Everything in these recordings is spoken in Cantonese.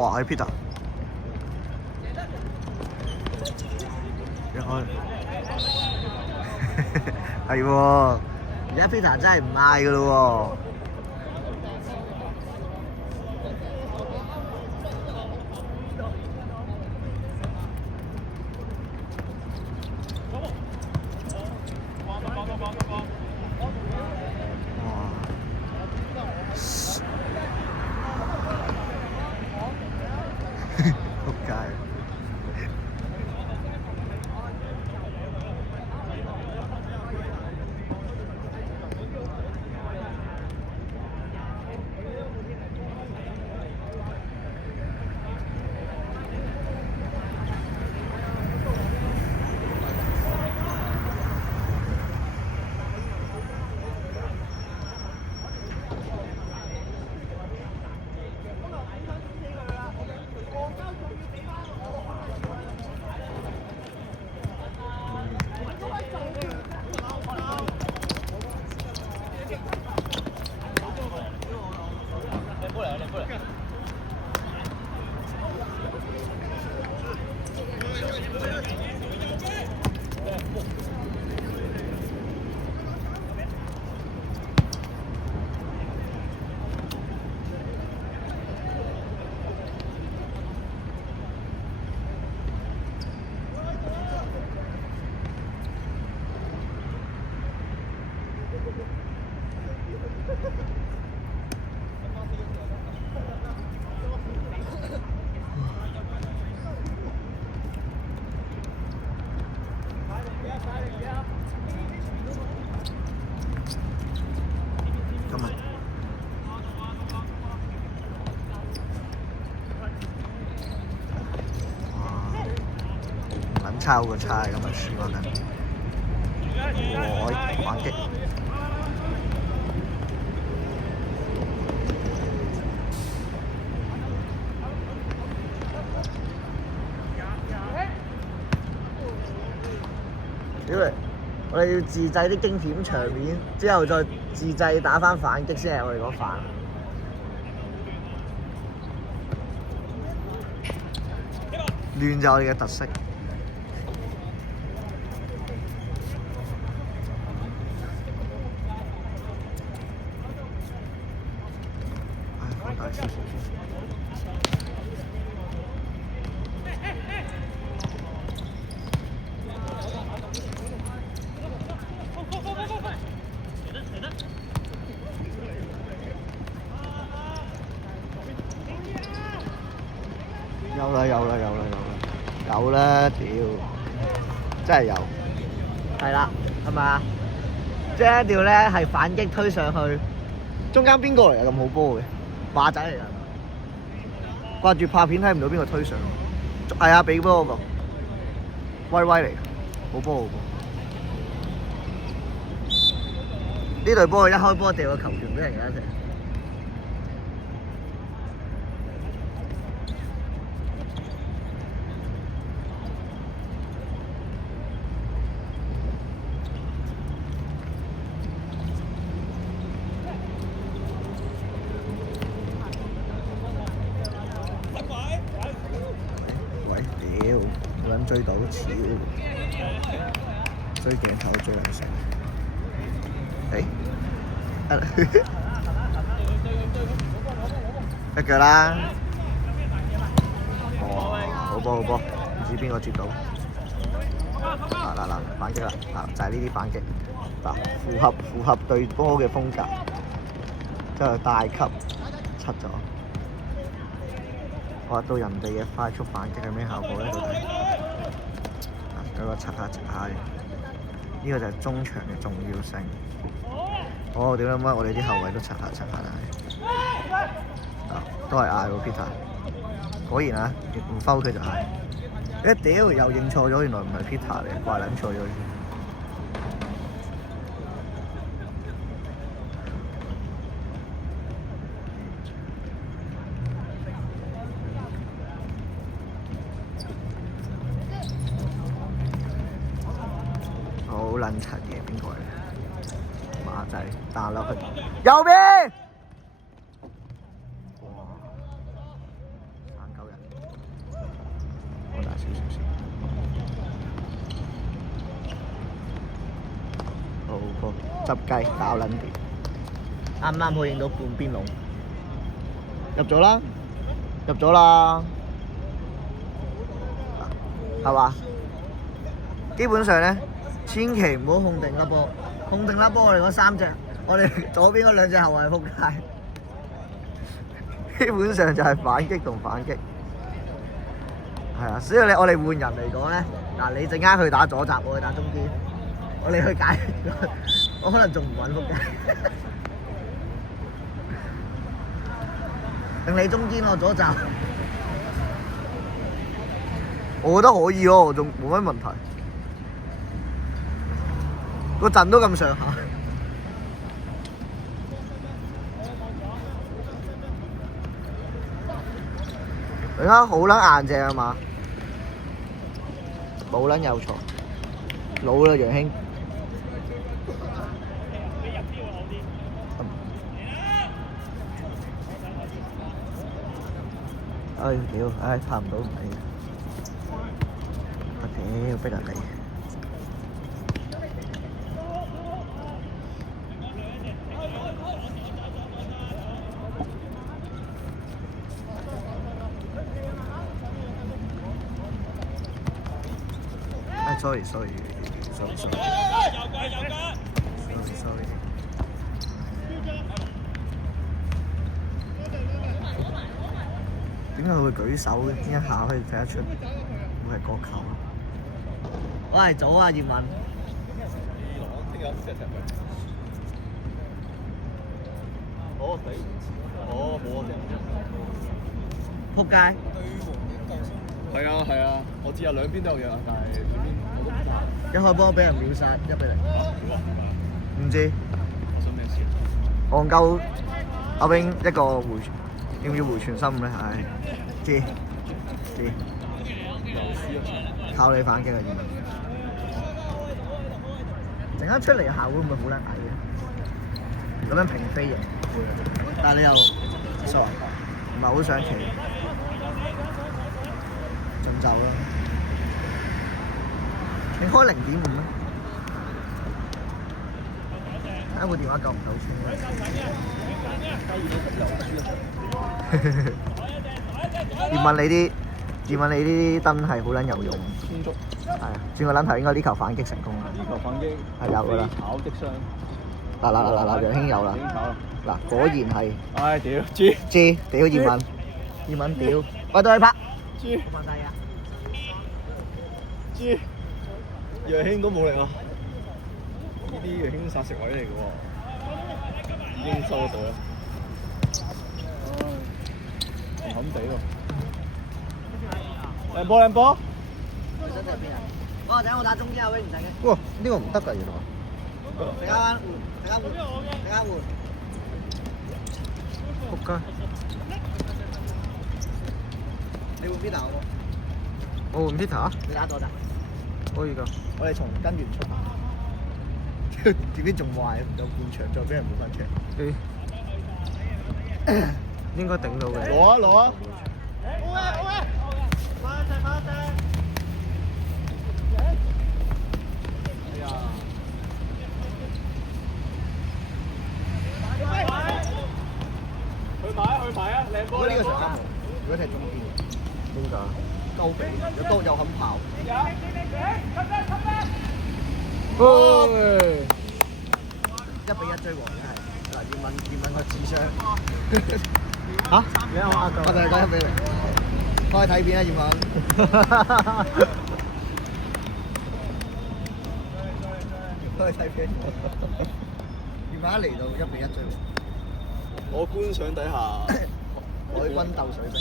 哇！喺 Peter，一開係喎，而家 Peter 真係唔嗌噶咯喎。抄個差咁樣輸嗰陣，反擊，因為我哋要自製啲驚險場面，之後再自製打返反擊先係我哋嗰範。亂就係我哋嘅特色。有啦，屌，真係有，係啦，係咪啊？即係一定要咧係反擊推上去，中間邊個嚟啊？咁好波嘅，馬仔嚟㗎，掛住拍片睇唔到邊個推上，係啊，俾波嗰個，威威嚟嘅，好波好波。呢隊波一開波掉個球權俾人㗎一齊。追到超，追鏡頭追人成。一腳啦！好波好波，唔知邊個接到。嗱，反擊啦！就係呢啲反擊。符合對波嘅風格，之後大級出咗。哇！到人哋嘅快速反擊係咩效果咧？到底？嗰個擦下嘅，呢個就係中場嘅重要性。哦，點解乜我哋啲後衞都擦下都係嗌喎 Peter。果然啊，唔摟佢就嗌。屌，又認錯咗，原來唔係 Peter 嚟，怪撚錯咗。撚柒嘢邊個嚟？馬仔彈落去右邊，哇！執雞搞撚掂，啱啱可以影到半邊籠，入咗啦，入咗啦，係嘛？基本上咧，千祈唔好控定粒波，控定粒波我哋嗰3隻，我哋左邊嗰2隻後衞撲街，基本上就係反擊同反擊。係啊，所以我哋換人嚟講咧，嗱你陣間去打左閘，我去打中堅，我哋去解，我可能仲唔穩撲街。定你中堅我左閘，我覺得可以咯，仲冇乜問題。個陣都咁上下。你睇好撚硬淨啊嘛，冇撚有錯，老啦楊兄。哎屌，拍唔到唔理。我屌，逼人嚟。sorry。點解佢會舉手嘅？一下可以睇得出會係國球。我係早啊，葉問。撲街。係啊，我知啊，兩邊都有嘅，但係兩邊我都唔知。一開波俾人秒殺1-0。唔知。發生咩事？戇鳩阿兵一個回傳，要唔要回傳心咧？唉，知。靠你反擊啊！陣間出嚟下會唔會好撚矮嘅？咁樣平飛型，但係你又 sorry，唔係好想企，盡就啦。你開0.5咩？睇下部電話夠唔夠錢？葉問你啲燈係好撚有用。充足。係啊，轉個撚頭應該呢球反擊成功啦。呢球反擊係有㗎啦。炒的傷。嗱，楊兄有啦。嗱，果然係。唉屌，知屌葉問屌，我對佢拍。知。冇問題啊。知。楊兄都冇力啊！呢啲楊兄殺食位嚟嘅喎，已經收得到啦。唉，冚地喎。靚波！你想踢邊啊？等陣我打中間啊，威唔使嘅。哇！呢個唔得㗎原來。陣間換。仆街！你換 Peter 好冇？我換 Peter？你打左閘。可以㗎。我哋從根源出發。點知仲壞，有半場再俾人換翻場。應該頂到嘅。攞啊！去埋啊！靚波！呢個場啱，如果踢中堅，點解？夠肥，又肯跑。1-1追和嘅係，嗱葉問個智商。嚇？你有壓夠？我就係講1-0。開睇片啊，葉問。開睇片。葉問一嚟到1-1追和。我觀賞底下，海軍鬥水兵。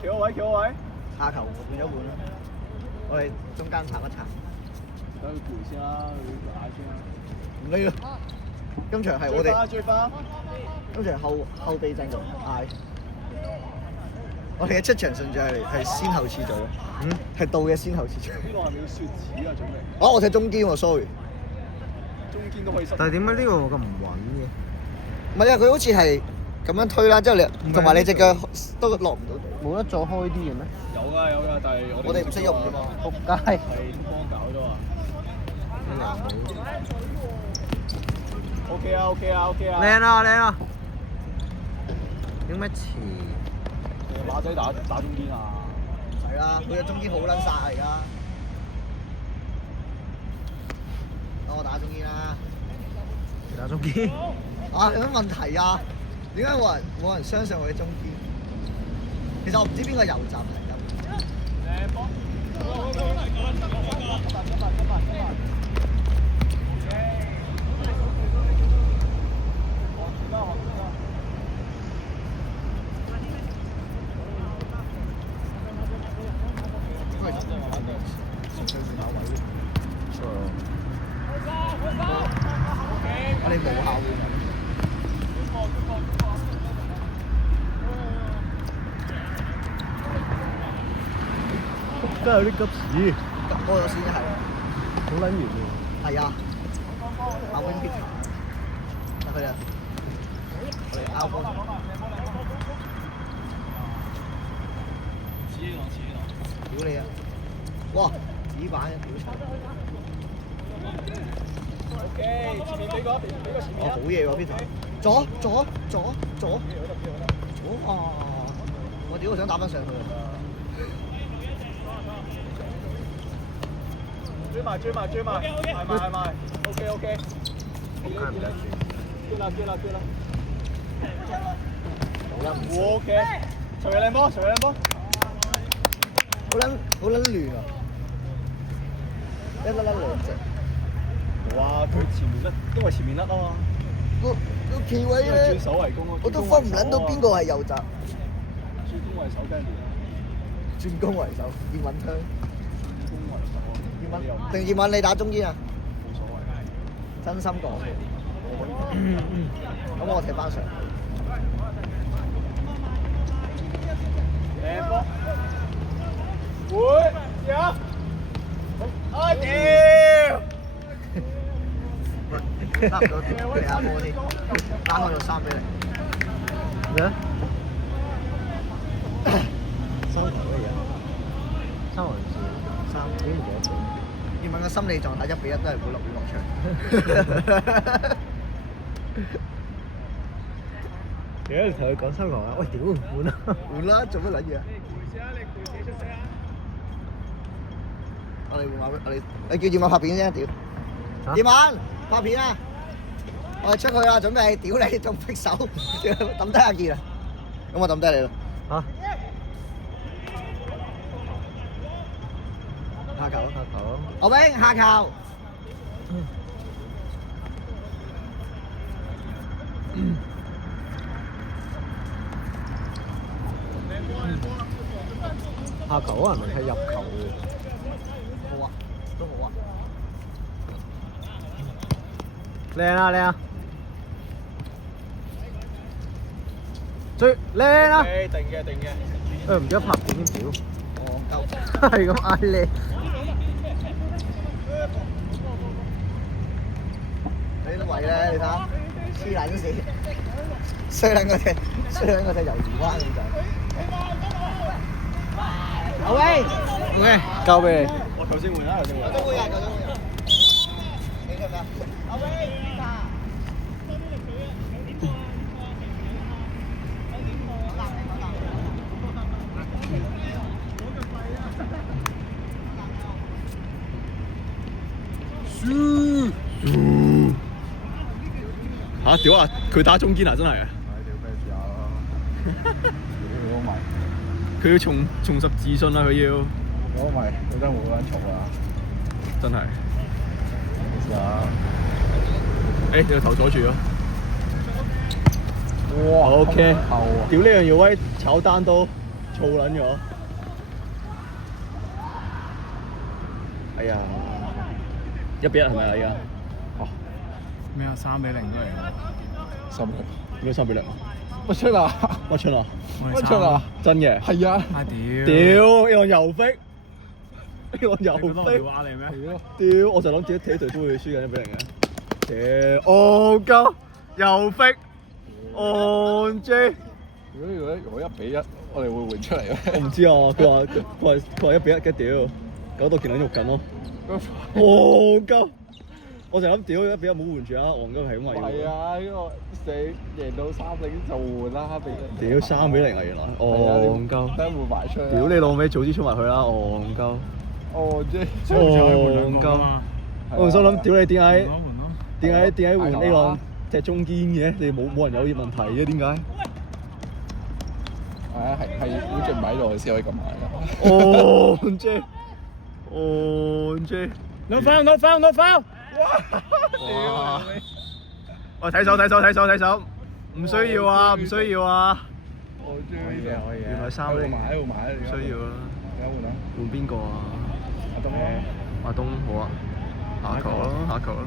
企好位。下球換一換啦，我哋中間插一插。等佢攰先啦，佢打先啦。唔理啦，今場係我哋。追翻。今場後備陣容嗌。我哋嘅出場順序係先後次序咯。係到嘅先後次序。呢個係咪要雪恥啊？準備。哦，我踢中堅喎 ，sorry。中堅都可以失。但係點解呢個咁唔穩嘅？唔係啊，佢好似係咁樣推啦，之後你同埋你隻腳都落唔到地。冇得再開啲嘅咩？有㗎，但係我哋唔識喐啫嘛。仆街！係幫搞啫嘛。OK 啊 OK 啊 OK 啊！靚啊靚啊！點解遲？馬仔打中堅啊！係啊，佢嘅中堅好撚殺啊而家。等我打中堅啦。打中堅。啊，有乜問題啊？點解冇人相信我嘅中堅？其實我唔知邊個右閘嚟㗎。我哋冇效會。真係有啲急屎，過咗先係。好撚遠喎。係啊。阿 Wing Peter，得佢啦。我哋 out 波。屌你啊！哇！紙板嘅屌！OK，前面俾個前面。好嘢喎 Peter。左。哇！我屌，我想打翻上去啊！追埋係咪 ？OK。捐啦！好啦，唔知 OK， 隨佢靚波。好撚亂啊！一粒兩隻。哇！佢前面甩，因為前面甩啊嘛。個企位因為咧轉，手為攻啊！我都分唔撚到邊個係右閘。轉攻為守跟住。轉攻為守，葉問槍。轉攻為守。葉問定葉問你打中堅啊？冇所謂。真心講。咁我踢翻上。靚波。會有。啊屌！差唔多踢下波先，打開咗3俾你。咩？收球嘅嘢。三圍線。3點唔記得咗。葉問嘅心理狀態1比1都係會落場。而家你同佢講三球啊？喂，屌換啦！換啦，做乜撚嘢啊？我哋換下佢，你叫葉問拍片先，屌！葉問拍片啊！我哋出去啦，準備屌你仲劈手，抌低阿健啊！咁我抌低你咯。嚇！下球，下球。阿 Wing 下球。下球可能係入球喎。好啊，都好啊。靚啊！最靚啊！定嘅。唔記得拍片添屌。哦，夠。係咁嗌你。你啲位咧，你睇下，黐撚線，衰撚嗰隻魷魚灣咁就。阿威，OK，交俾你。我頭先換啦，夠鐘會啊！你得唔得？阿威，嚇屌啊！佢打中堅啊，真係啊！佢要重拾自信啊！佢要。我咪佢真係好撚嘈啊！真係。試下。你個頭阻住咗。哇 ！OK。後啊！屌呢樣耀威炒單刀，燥撚咗。哎呀！1比1係咪啊？而家？咩啊？3比0都嚟喎。咩3比0？乜出啊？乜出啊？乜出啊？真嘅。係啊！屌！呢個又飛，呢個又飛。你咩？屌！我就諗自己睇隊都會輸緊1比0嘅。屌！戇鳩，又飛，戇 J。如果1比1，我哋會換出嚟咩？我唔知啊，佢話1比1嘅屌。搞到勁撚肉緊咯。戇鳩！我就諗屌，俾人冇換住啊！戇鳩係咁話要。係啊，呢個死贏到3-0就換啦，俾屌3-0啊！原來戇鳩。等換埋出嚟。屌你老味，早啲出埋去啦！戇鳩。哦，即係戇鳩。我心諗，屌你點解換 A 朗踢中堅嘅？你冇人有問題嘅點解？係啊，係好似唔喺度先可以咁買㗎。哦，J，哦 J，no foul，no foul，no foul。哇！喂，睇手，唔需要啊，唔需要啊。我中意呢個。原來3-0。買，唔需要啦。換邊個啊？阿東好啊。下球咯。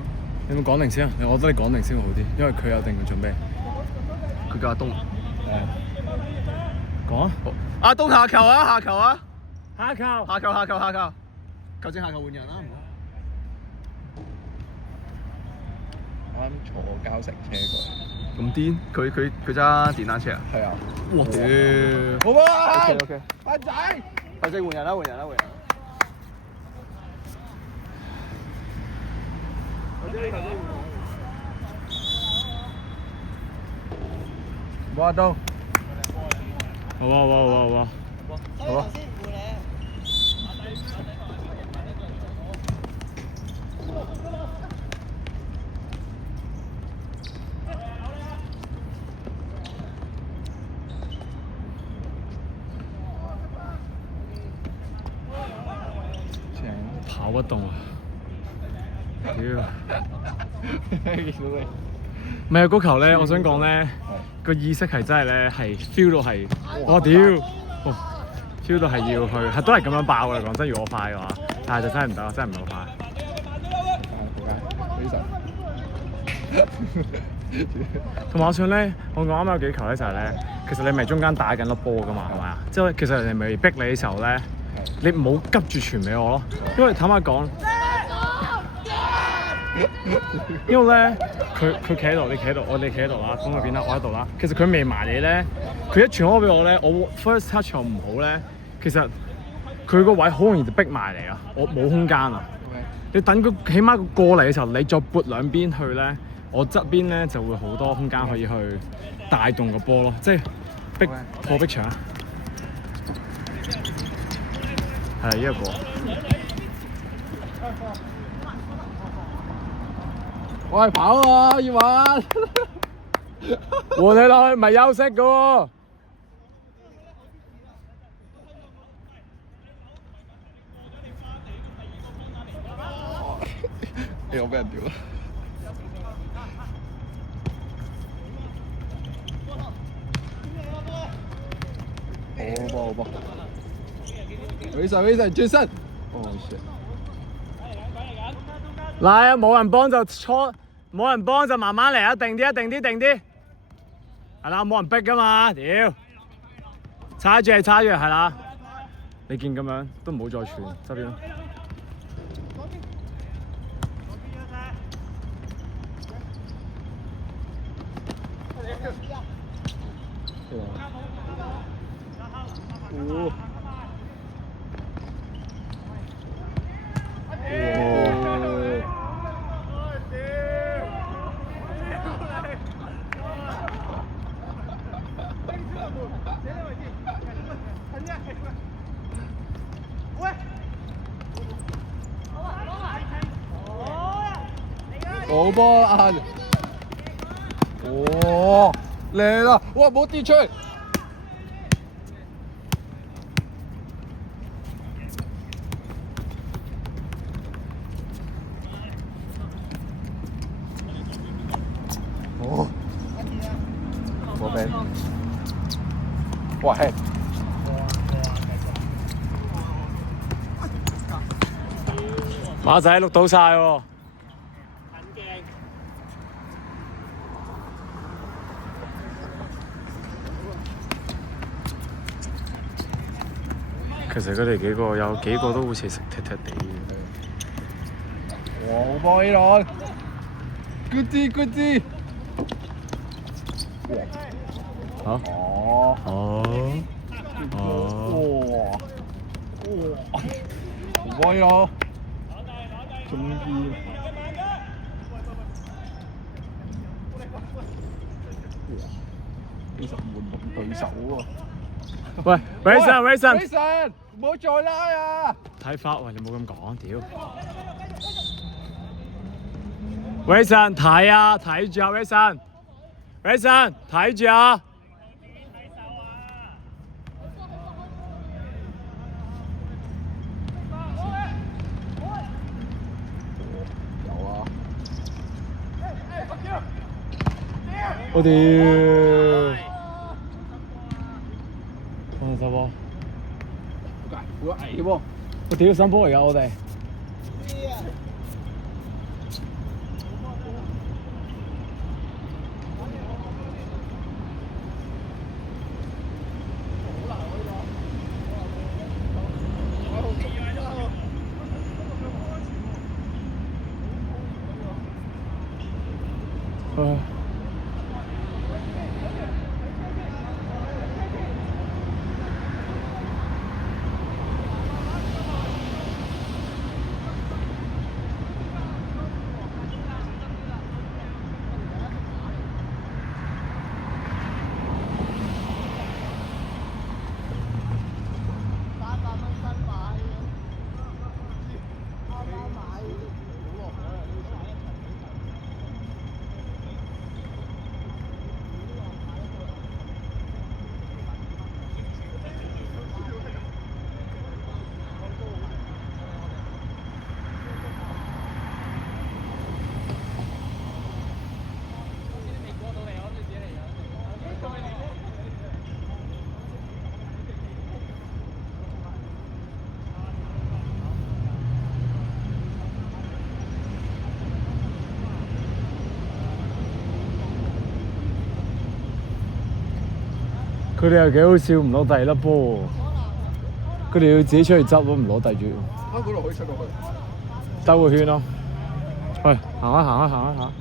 你有冇講定先啊？我覺得你講定先會好啲，因為佢有定嘅準備。佢叫阿東。講啊！阿東下球啊！下球。球證下球換人啦，唔好。我啱坐交乘車過。咁癲？佢揸電單車啊？係啊。哇！屌！好啊 OK。班仔。球證換人啦！哇到。好啊！跑不動啊！屌！唔係嗰球咧，我想講咧，個意識係真係咧係 feel 到係，我屌，feel 到係要去，係都係咁樣爆㗎。講真，如果我快嘅話，但係就真係唔得，真係唔係好快。同埋我想咧，我講啱啱有幾球咧就係咧，其實你咪中間打緊粒波㗎嘛，係咪啊？即係其實人哋咪逼你嘅時候咧，你唔好急住傳俾我咯，因為坦白講，因為咧佢企喺度，你企喺度，你企喺度啦，咁佢變啦，我喺度啦。其實佢未埋你咧，佢一傳波俾我咧，我 first touch 又唔好咧，其實佢個位好容易就逼埋嚟啊，我冇空間啊。你等佢起碼過嚟嘅時候，你再撥兩邊去咧，我側邊咧就會好多空間可以去帶動個波咯，即係破壁牆。係呢一個。我係跑啊，要玩。換你落去唔係休息嘅喎。我俾人屌啦！好波！威神轉身！哦 shit！ 嚟啊！冇人幫就搓，冇人幫就慢慢嚟啊！定啲！係啦，冇人逼噶嘛，屌！叉住係啦。你見咁樣都唔好再傳側邊咯。好波啊！哦，嚟啦！哇，冇跌出嚟。哦，冇俾。哇嘿！馬仔錄到晒喎。其實佢哋有幾個都好似識踢地嘅。好波呢輪 ，good 嚇？哦！威咯，中意。其實玩弄對手喎。喂，Rayson，唔好再拉啊！睇法，喂，你冇咁講，屌！Rayson 睇啊，睇住啊，Rayson 睇住啊！有啊！我屌！放手波！好矮喎！我屌新波嚟㗎，我哋。佢哋又幾好笑，唔攞第二粒波喎。佢哋要自己出去執咯，唔攞第住。嗰度可以出到去。兜個圈咯。喂，行啊！